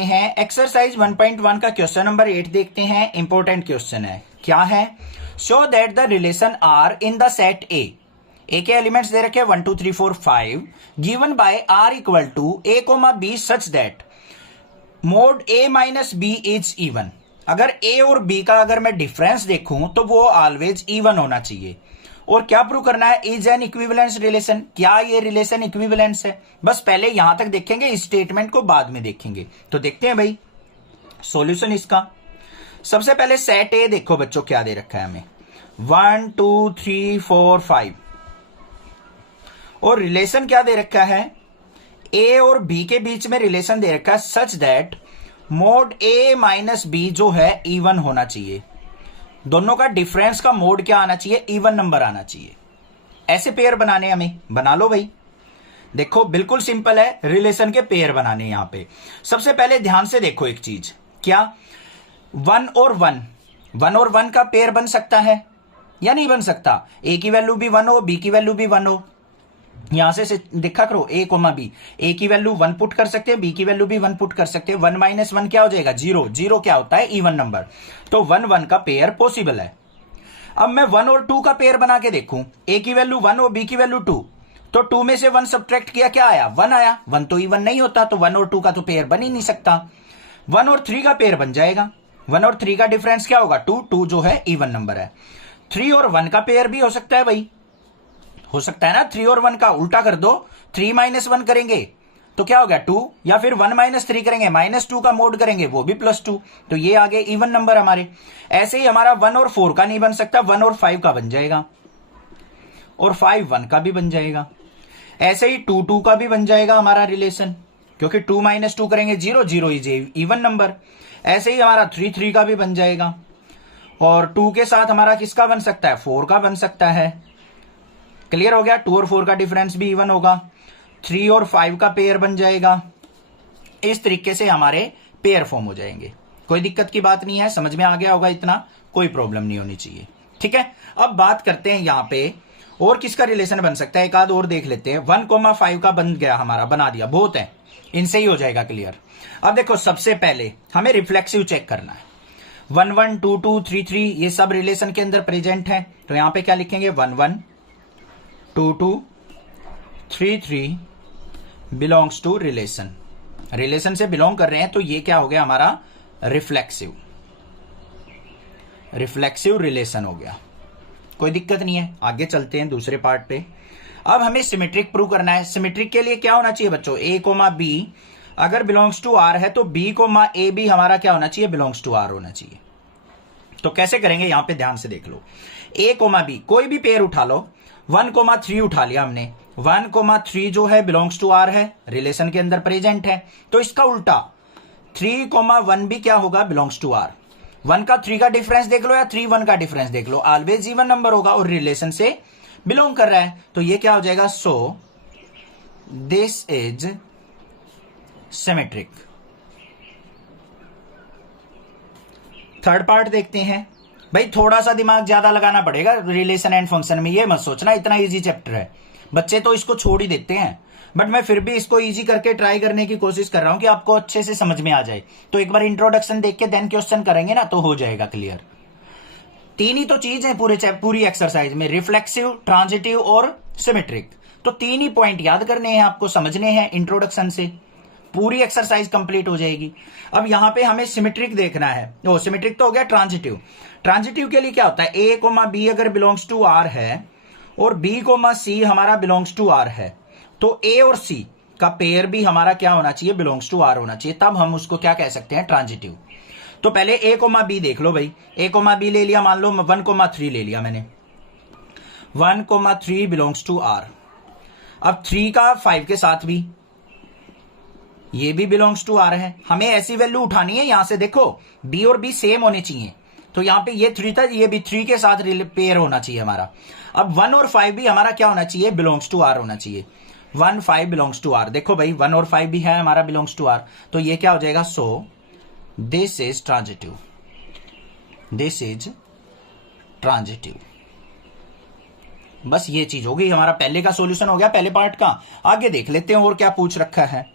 हैं एक्सरसाइज 1.1 का question number 8 देखते हैं। इंपॉर्टेंट क्वेश्चन है। क्या है? Show that the relation R in the set A के एलिमेंट्स दे रखे 1 2 3 4 5 given by R equal to A comma B such that mod A minus B is even. अगर ए और बी का अगर मैं डिफरेंस देखूं तो वो ऑलवेज इवन होना चाहिए। और क्या प्रूव करना है? Is an equivalence relation. क्या ये रिलेशन इक्विवेलेंस है? बस पहले यहां तक देखेंगे, इस स्टेटमेंट को बाद में देखेंगे। तो देखते हैं भाई सॉल्यूशन इसका। सबसे पहले सेट ए देखो बच्चों, क्या दे रखा है हमें 1 2 3 4 5 और रिलेशन क्या दे रखा है? ए और बी के बीच में रिलेशन दे रखा है such that mod A minus B जो है इवन होना चाहिए। दोनों का डिफरेंस का मोड क्या आना चाहिए? इवन नंबर आना चाहिए। ऐसे पेयर बनाने हमें, बना लो भाई। देखो बिल्कुल सिंपल है रिलेशन के पेयर बनाने। यहां पे सबसे पहले ध्यान से देखो एक चीज, क्या 1 और 1 का पेयर बन सकता है या नहीं बन सकता? ए की वैल्यू भी 1 हो, बी की वैल्यू भी 1 हो। यहां से देखा करो ए कोमा बी, ए की वैल्यू 1 पुट कर सकते हैं, बी की वैल्यू भी 1 पुट कर सकते हैं। 1 माइनस 1 क्या हो जाएगा? 0। 0 क्या होता है? Even number. तो 1 1 का पेयर पॉसिबल है। अब मैं 1 और 2 का पेयर बना के देखूं, ए की वैल्यू 1 और बी की वैल्यू 2, तो 2 में से 1 सब्ट्रैक्ट किया, क्या आया? 1 आया। 1 तो इवन नहीं होता, तो 1 और 2 का तो पेयर बन ही नहीं सकता। 1 और 3 का पेयर बन जाएगा। 1 और 3 का डिफरेंस क्या होगा? 2। 2 जो है इवन नंबर है। 3 और 1 का पेयर भी हो सकता है भाई, हो सकता है ना। 3 और 1 का उल्टा कर दो, 3 माइनस 1 करेंगे तो क्या हो गया? 2। या फिर 1 माइनस 3 करेंगे, -2 का मोड करेंगे, वो भी +2। तो ये आगे इवन नंबर हमारे। ऐसे ही हमारा 1 और 4 का नहीं बन सकता, 1 और 5 का बन जाएगा, और 5 1 का भी बन जाएगा। ऐसे ही 2 2 का भी बन जाएगा हमारा रिलेशन, क्योंकि 2 माइनस 2 करेंगे 0। 0 इज इवन नंबर। ऐसे ही हमारा 3 3 का भी बन जाएगा, और 2 के साथ हमारा किसका बन सकता है? 4 का बन सकता है। क्लियर हो गया? 2 और 4 का डिफरेंस भी इवन होगा। 3 और 5 का पेयर बन जाएगा। इस तरीके से हमारे पेयर फॉर्म हो जाएंगे। कोई दिक्कत की बात नहीं है, समझ में आ गया होगा, इतना कोई प्रॉब्लम नहीं होनी चाहिए। ठीक है, अब बात करते हैं यहां पे और किसका रिलेशन बन सकता है। एक आध और देख लेते हैं। 1,5 का बन गया हमारा, बना दिया, बहुत है, इनसे ही हो जाएगा क्लियर। अब देखो सबसे पहले हमें रिफ्लेक्सिव चेक करना है। 1 1 2 2 3 3 ये सब रिलेशन के अंदर प्रेजेंट है, तो यहां पे क्या लिखेंगे? 1 1 2 2 3 3 बिलोंग्स टू रिलेशन। रिलेशन से बिलोंग कर रहे हैं, तो ये क्या हो गया हमारा? रिफ्लेक्सिव रिलेशन हो गया। कोई दिक्कत नहीं है, आगे चलते हैं दूसरे पार्ट पे। अब हमें सिमेट्रिक प्रूव करना है। सिमेट्रिक के लिए क्या होना चाहिए बच्चों? ए कोमा बी अगर बिलोंग्स टू आर है, तो बी कोमा ए भी हमारा क्या होना चाहिए? बिलोंग्स टू आर होना चाहिए। तो कैसे करेंगे? यहां पे ध्यान से देख लो। ए कोमा बी कोई भी पेयर उठा लो। 1,3 उठा लिया हमने। 1,3 जो है बिलोंग्स टू आर है, रिलेशन के अंदर प्रेजेंट है। तो इसका उल्टा 3,1 भी क्या होगा? Belongs to are. 1 का 3 का डिफरेंस देख लो या 3 1 का डिफरेंस देख लो, ऑलवेज इवन नंबर होगा और रिलेशन से बिलोंग कर रहा है, तो ये क्या हो जाएगा? So this is symmetric. Third part देखते हैं। भाई थोड़ा सा दिमाग ज्यादा लगाना पड़ेगा रिलेशन एंड फंक्शन में, ये मत सोचना इतना इजी चैप्टर है। बच्चे तो इसको छोड़ ही देते हैं, बट मैं फिर भी इसको इजी करके ट्राई करने की कोशिश कर रहा हूं कि आपको अच्छे से समझ में आ जाए। तो एक बार इंट्रोडक्शन देख के देन क्वेश्चन करेंगे ना, तो हो जाएगा क्लियर। 3 ही तो चीज है पूरी एक्सरसाइज में, रिफ्लेक्सिव, ट्रांजिटिव और सिमेट्रिक। तो 3 ही पॉइंट याद करने हैं आपको, समझने हैं इंट्रोडक्शन से, पूरी एक्सरसाइज कंप्लीट हो जाएगी। अब यहां पे हमें सिमेट्रिक देखना है। ओ सिमेट्रिक तो हो गया। ट्रांजिटिव, ट्रांजिटिव के लिए क्या होता है? ए कोमा बी अगर बिलोंग्स टू आर है और बी कोमा सी हमारा बिलोंग्स टू आर है, तो ए और सी का पेयर भी हमारा क्या होना चाहिए? बिलोंग्स टू आर होना चाहिए। तब हम उसको क्या कह सकते हैं? ट्रांजिटिव। तो पहले ए कोमा बी देख लो भाई। ए कोमा बी ले लिया, मान लो 1,3 ले लिया मैंने। 1,3 बिलोंग्स टू आर। अब 3 का 5 के साथ भी, ये भी बिलोंग्स टू आर है। हमें ऐसी वैल्यू उठानी है, यहां से देखो बी और बी सेम होने चाहिए। तो यहां पे ये 3 था, ये भी 3 के साथ पेयर होना चाहिए हमारा। अब 1 और 5 भी हमारा क्या होना चाहिए? बिलोंग्स टू आर होना चाहिए। 1 5 बिलोंग्स टू आर। देखो भाई 1 और 5 भी है हमारा बिलोंग्स टू आर, तो ये क्या हो जाएगा? So this is transitive. This is transitive. बस ये चीज हो गई, हमारा पहले का सॉल्यूशन हो गया, पहले पार्ट का। आगे देख लेते हैं और क्या पूछ रखा है।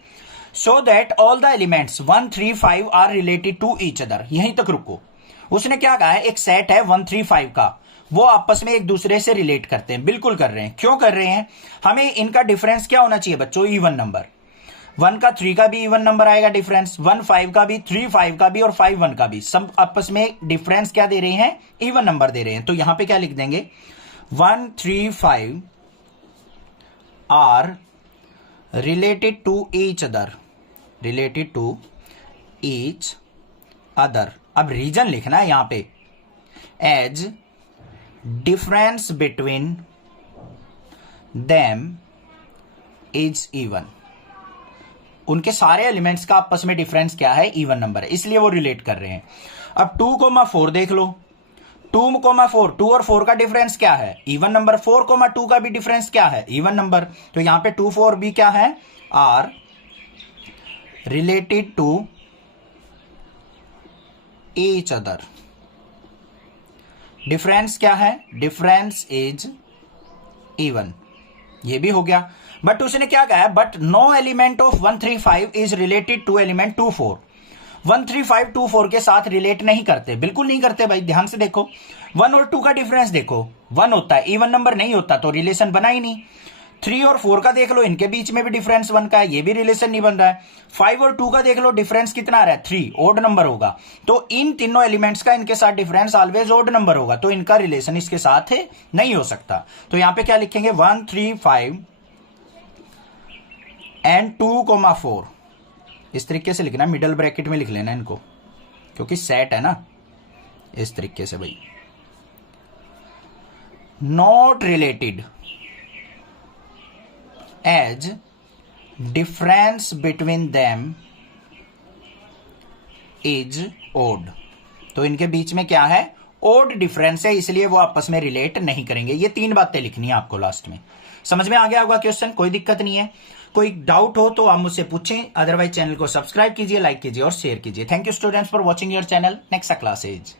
So that all the elements 1 3 5 are related to each other. यहीं तक रुको। उसने क्या कहा है, एक सेट है 1 3 5 का, वो आपस में एक दूसरे से रिलेट करते हैं। बिल्कुल कर रहे हैं। क्यों कर रहे हैं? हमें इनका डिफरेंस क्या होना चाहिए बच्चों? Even number. 1 का 3 का भी इवन नंबर आएगा डिफरेंस, 1 5 का भी, 3 5 का भी और 5 1 का भी। सब आपस में डिफरेंस क्या दे रहे हैं? इवन नंबर दे रहे हैं। तो यहां पे क्या लिख देंगे? 1 3 5 are related to each other, related to each other. अब रीजन लिखना है यहां पे, as difference between them is even. उनके सारे एलिमेंट्स का आपस में डिफरेंस क्या है? इवन नंबर है, इसलिए वो रिलेट कर रहे हैं। अब 2,4 देख लो। 2,4, 2 और 4 का डिफरेंस क्या है? Even number. 4,2 का भी डिफरेंस क्या है? Even number. तो यहां पे 2 4 भी क्या है? Are related to each other. Difference क्या है? Difference is even. ये भी हो गया। बट उसने क्या कहा है? But no element of 1 3 5 is related to element 2 4। 1 3 5 2 4 के साथ रिलेट नहीं करते, बिल्कुल नहीं करते भाई। ध्यान से देखो, 1 और 2 का डिफरेंस देखो, 1 होता है, इवन नंबर नहीं होता तो रिलेशन बना ही नहीं। 3 और 4 का देख लो, इनके बीच में भी डिफरेंस 1 का है, ये भी रिलेशन नहीं बन रहा है। 5 और 2 का देख लो, डिफरेंस कितना आ रहा है? 3, ओड नंबर होगा। तो इन तीनों एलिमेंट्स का इनके साथ डिफरेंस ऑलवेज ओड नंबर होगा, तो इनका रिलेशन इसके साथ नहीं हो सकता। तो यहां पे क्या लिखेंगे? 1 3 5 एंड 2,4। इस तरीके से लिखना, मिडल ब्रैकेट में लिख लेना इनको, क्योंकि सेट है ना, इस तरीके से भाई। Not related as difference between them is odd. तो इनके बीच में क्या है? ओड डिफरेंस है, इसलिए वो आपस में रिलेट नहीं करेंगे। ये 3 बातें लिखनी है आपको लास्ट में। समझ में आ गया होगा क्वेश्चन? कोई दिक्कत नहीं है। कोई डाउट हो तो आप मुझसे पूछें, अदरवाइज चैनल को सब्सक्राइब कीजिए, लाइक कीजिए और शेयर कीजिए। Thank you students for watching your channel. Next class is